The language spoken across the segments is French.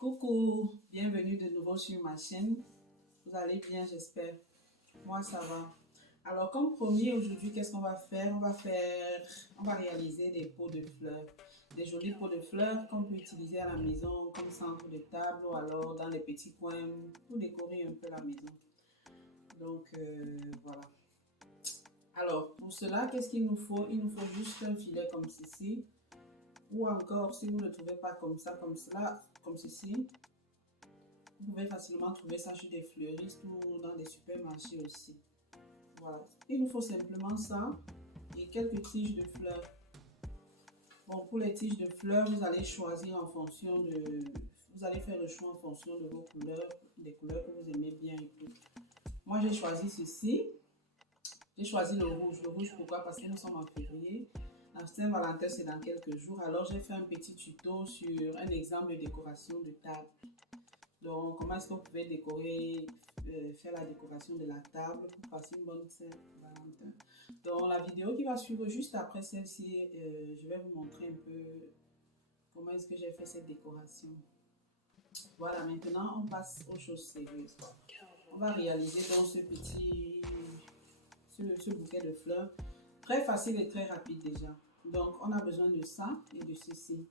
Coucou, bienvenue de nouveau sur ma chaîne. Vous allez bien, j'espère. Moi, ça va. Alors, comme promis, aujourd'hui, qu'est-ce qu'on va faire? On va réaliser des pots de fleurs. Des jolis pots de fleurs qu'on peut utiliser à la maison comme centre de table ou alors dans les petits coins pour décorer un peu la maison. Donc, voilà. Alors, pour cela, qu'est-ce qu'il nous faut? Il nous faut juste un filet comme ceci. Ou encore, si vous ne trouvez pas comme ça, comme cela, comme ceci, vous pouvez facilement trouver ça chez des fleuristes ou dans des supermarchés aussi. Voilà. Il nous faut simplement ça et quelques tiges de fleurs. Bon, pour les tiges de fleurs, vous allez choisir en fonction de... Vous allez faire le choix en fonction de vos couleurs, des couleurs que vous aimez bien et tout. Moi, j'ai choisi ceci. J'ai choisi le rouge. Le rouge, pourquoi? Parce que nous sommes en février. La Saint-Valentin, c'est dans quelques jours. Alors, j'ai fait un petit tuto sur un exemple de décoration de table. Donc, comment est-ce que vous pouvez décorer, faire la décoration de la table pour passer une bonne Saint-Valentin. Dans la vidéo qui va suivre juste après celle-ci, je vais vous montrer un peu comment est-ce que j'ai fait cette décoration. Voilà, maintenant, on passe aux choses sérieuses. On va réaliser donc ce bouquet de fleurs. Très facile et très rapide déjà. Donc, on a besoin de ça et de ceci.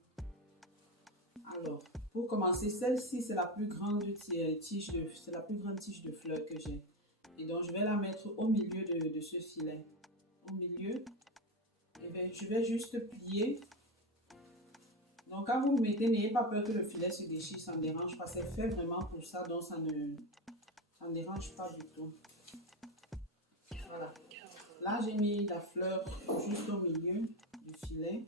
Alors, pour commencer, celle-ci, c'est la plus grande tige de fleurs que j'ai. Et donc, je vais la mettre au milieu de ce filet. Au milieu. Et bien, je vais juste plier. Donc, quand vous mettez, n'ayez pas peur que le filet se déchire, ça ne dérange pas. C'est fait vraiment pour ça, donc ça ne dérange pas du tout. Voilà. Là, j'ai mis la fleur juste au milieu du filet.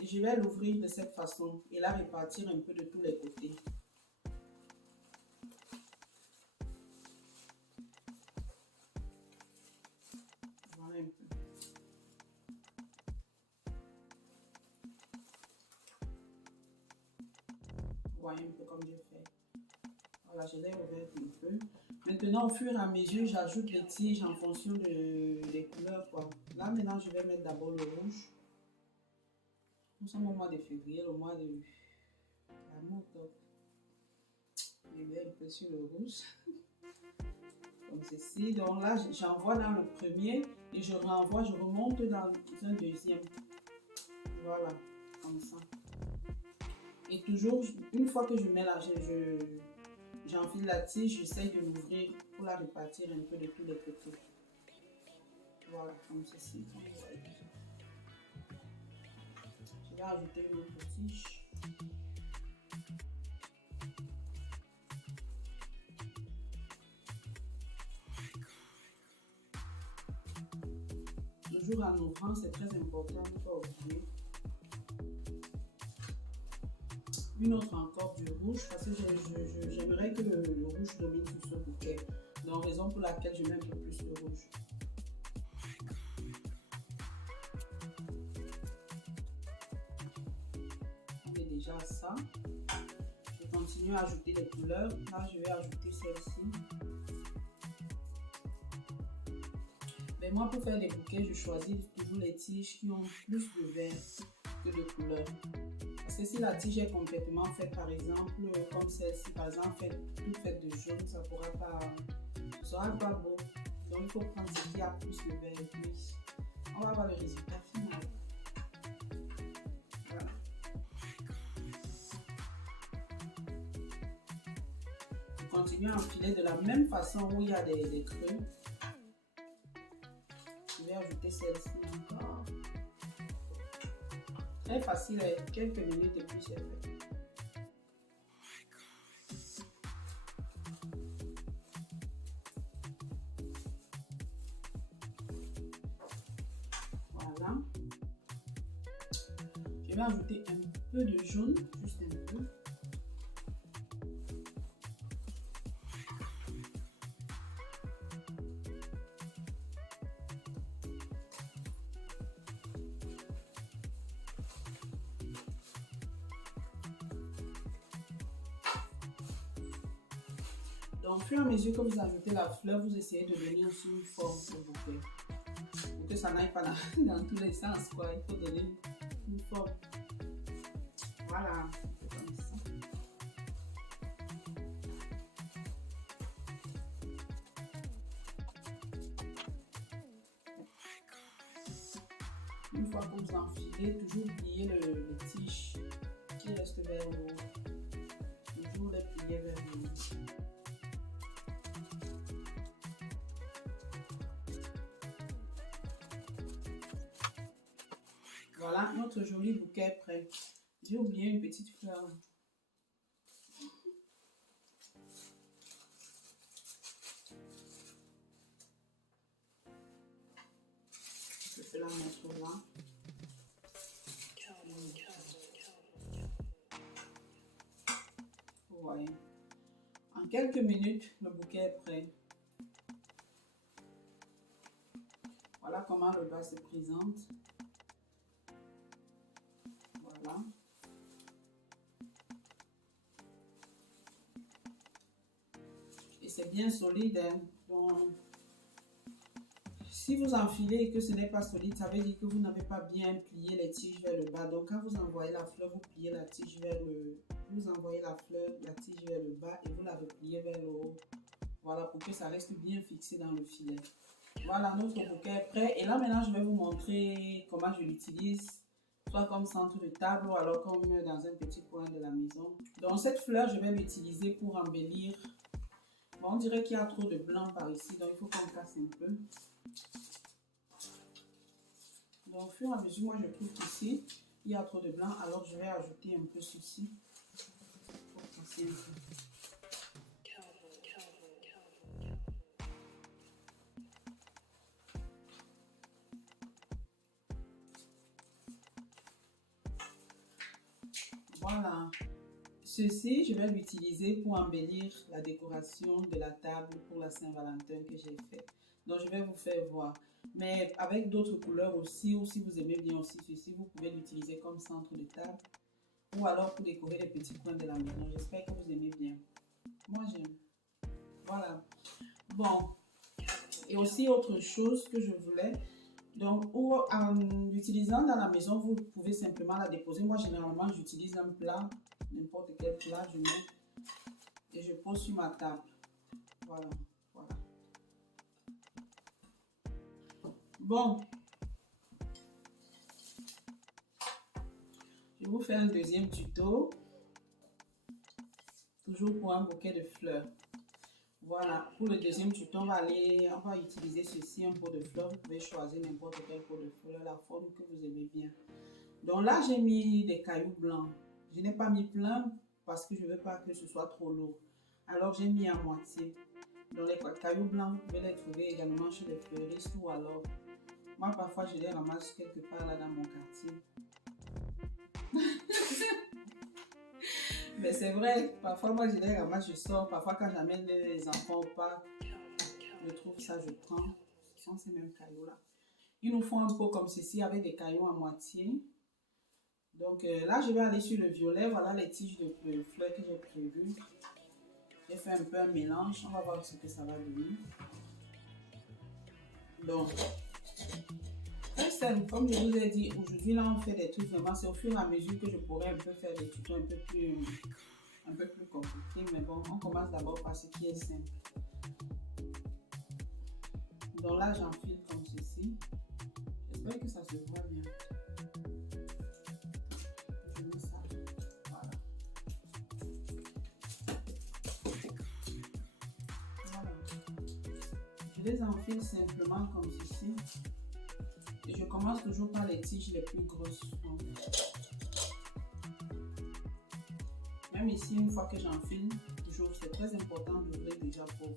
Et je vais l'ouvrir de cette façon et la répartir un peu de tous les côtés. Voilà un peu. Voilà un peu comme j'ai fait. Voilà, je l'ai ouverte un peu. Maintenant, au fur et à mesure, j'ajoute les tiges en fonction des couleurs, quoi. Là, maintenant, je vais mettre d'abord le rouge. Nous sommes au mois de février, le mois de l'amour, top. Je vais un peu sur le rouge. Comme ceci. Donc là, j'envoie dans le premier et je renvoie, je remonte dans un deuxième. Voilà, comme ça. Et toujours, une fois que je mets là, j'enfile la tige, j'essaye de l'ouvrir pour la répartir un peu de tous les côtés. Voilà, comme ceci. Je vais ajouter une autre tige. Toujours en ouvrant, c'est très important, il ne faut pas oublier. Une autre encore du rouge, parce que j'aimerais que le rouge domine sur ce bouquet. Donc, raison pour laquelle je mets un peu plus de rouge. On est déjà à ça. Je continue à ajouter les couleurs. Là, je vais ajouter celle-ci. Mais moi, pour faire des bouquets, je choisis toujours les tiges qui ont plus de vert que de couleurs. Parce que si la tige est complètement faite, par exemple, comme celle-ci, par exemple, toute faite de jaune, ça ne sera pas beau. Donc, il faut prendre ce qui a plus de vert et plus. On va voir le résultat final. Voilà. Je continue à enfiler de la même façon où il y a des creux. Je vais ajouter celle-ci encore. Très facile, quelques minutes et puis c'est fait. Voilà. Je vais ajouter un peu de jaune, juste un peu. Donc, au fur et à mesure que vous ajoutez la fleur, vous essayez de donner aussi une forme au bouquet. Pour que ça n'aille pas dans tous les sens, quoi. Il faut donner une forme. Voilà, comme ça. Une fois que vous enfilez, toujours plier les tiges qui restent vers le haut. Toujours les plier vers le haut. Voilà, notre joli bouquet est prêt. J'ai oublié une petite fleur. Je peux la mettre là. Vous voyez. En quelques minutes, le bouquet est prêt. Voilà comment le bas se présente. Voilà. Et c'est bien solide, hein? Donc, si vous enfilez et que ce n'est pas solide, ça veut dire que vous n'avez pas bien plié les tiges vers le bas. Donc quand vous envoyez la fleur, vous pliez la tige vers le... Vous envoyez la fleur, la tige vers le bas et vous la repliez vers le haut. Voilà, pour que ça reste bien fixé dans le filet. Voilà, notre bouquet est prêt. Et là maintenant, je vais vous montrer comment je l'utilise. Soit comme centre de table ou alors comme dans un petit coin de la maison. Donc cette fleur, je vais l'utiliser pour embellir. Bon, on dirait qu'il y a trop de blanc par ici, donc il faut qu'on casse un peu. Donc au fur et à mesure, moi je trouve qu'ici, il y a trop de blanc, alors je vais ajouter un peu ceci. Pour casser un peu. Voilà. Ceci, je vais l'utiliser pour embellir la décoration de la table pour la Saint-Valentin que j'ai fait. Donc, je vais vous faire voir. Mais avec d'autres couleurs aussi, ou si vous aimez bien aussi ceci, vous pouvez l'utiliser comme centre de table. Ou alors pour décorer les petits coins de la maison. J'espère que vous aimez bien. Moi, j'aime. Voilà. Bon. Et aussi, autre chose que je voulais... Donc, en l'utilisant dans la maison, vous pouvez simplement la déposer. Moi, généralement, j'utilise un plat, n'importe quel plat, je mets et je pose sur ma table. Voilà, voilà. Bon, je vous fais un deuxième tuto, toujours pour un bouquet de fleurs. Voilà, pour le deuxième tuto, on va utiliser ceci, un pot de fleurs. Vous pouvez choisir n'importe quel pot de fleurs, la forme que vous aimez bien. Donc là, j'ai mis des cailloux blancs. Je n'ai pas mis plein parce que je ne veux pas que ce soit trop lourd. Alors, j'ai mis à moitié. Donc les cailloux blancs, vous pouvez les trouver également chez les fleuristes ou alors, moi parfois je les ramasse quelque part là dans mon quartier. Mais c'est vrai, parfois moi je les ramasse, je sors, parfois quand j'amène les enfants au parc, je trouve ça, je prends. Ce sont ces mêmes cailloux là. Ils nous font un pot comme ceci avec des cailloux à moitié. Donc là je vais aller sur le violet, voilà les tiges de fleurs que j'ai prévues. J'ai fait un peu un mélange, on va voir ce que ça va donner. Donc, très simple, comme je vous ai dit, aujourd'hui là on fait des trucs vraiment, c'est au fur et à mesure que je pourrais un peu faire des tutos un peu plus compliqués, mais bon, on commence d'abord par ce qui est simple. Donc là j'enfile comme ceci, j'espère que ça se voit bien. Je mets ça, voilà. Je les enfile simplement comme ceci. Et je commence toujours par les tiges les plus grosses. Même ici, une fois que j'enfile, toujours, c'est très important d'ouvrir déjà pour.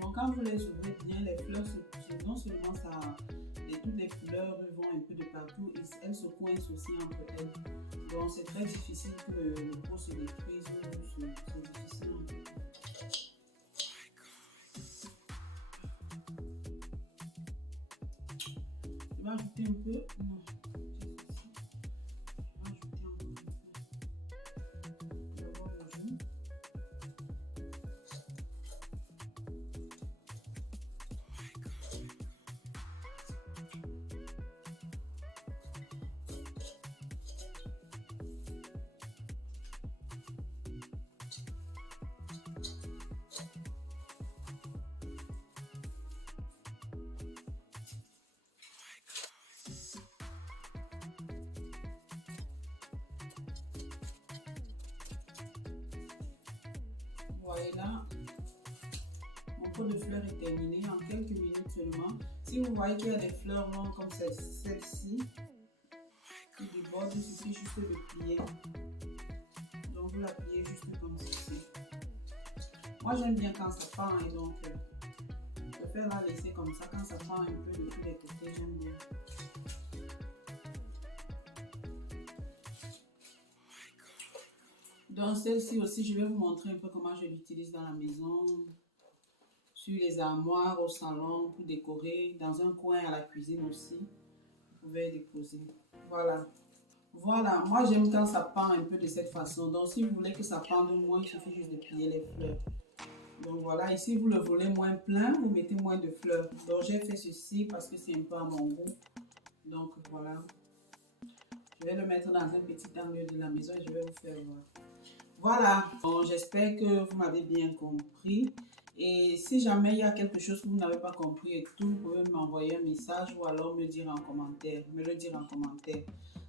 Donc quand vous les ouvrez bien, les fleurs, non seulement ça, toutes les fleurs vont un peu de partout et elles se coincent aussi entre elles. Donc c'est très difficile que le pot se détruise, c'est difficile. Je vais ajouter un peu, non. voyez là, mon pot de fleurs est terminé en quelques minutes seulement. Si vous voyez qu'il y a des fleurs longues comme celle-ci, qui déborde, il suffit juste de plier. Donc vous la pliez juste comme ceci. Moi j'aime bien quand ça pend et donc je préfère la laisser comme ça. Quand ça pend un peu de tous les côtés, j'aime bien. Donc celle-ci aussi, je vais vous montrer un peu comment je l'utilise dans la maison, sur les armoires, au salon, pour décorer, dans un coin à la cuisine aussi. Vous pouvez déposer. Voilà. Voilà, moi j'aime quand ça pend un peu de cette façon. Donc si vous voulez que ça pende moins, il suffit juste de plier les fleurs. Donc voilà, ici vous le voulez moins plein, vous mettez moins de fleurs. Donc j'ai fait ceci parce que c'est un peu à mon goût. Donc voilà. Je vais le mettre dans un petit angle de la maison et je vais vous faire voir. Voilà, bon, j'espère que vous m'avez bien compris. Et si jamais il y a quelque chose que vous n'avez pas compris et tout, vous pouvez m'envoyer un message ou alors me le dire en commentaire.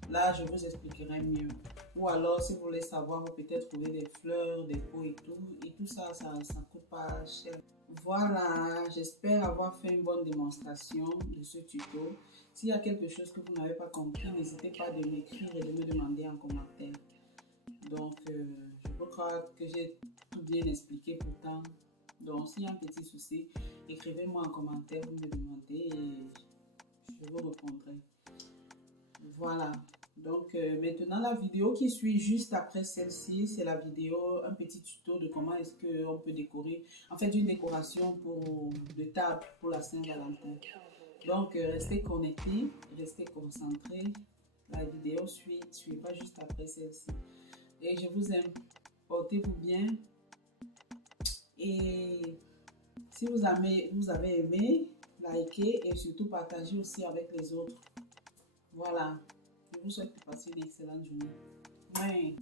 Là, je vous expliquerai mieux. Ou alors, si vous voulez savoir, vous peut-être trouver des fleurs, des pots et tout ça, ça ne coûte pas cher. Voilà, j'espère avoir fait une bonne démonstration de ce tuto. S'il y a quelque chose que vous n'avez pas compris, n'hésitez pas de m'écrire et de me demander en commentaire. Donc, je crois que j'ai tout bien expliqué pourtant. Donc, s'il y a un petit souci, écrivez-moi en commentaire, vous me demandez et je vous répondrai. Voilà. Donc, maintenant, la vidéo qui suit juste après celle-ci, c'est la vidéo, un petit tuto de comment est-ce qu'on peut décorer, en fait, une décoration de table pour la Saint-Valentin. Donc, restez connectés, restez concentrés. La vidéo suivra juste après celle-ci. Et je vous aime. Portez-vous bien. Et si vous avez aimé, likez et surtout partagez aussi avec les autres. Voilà. Je vous souhaite de passer une excellente journée. Ouais.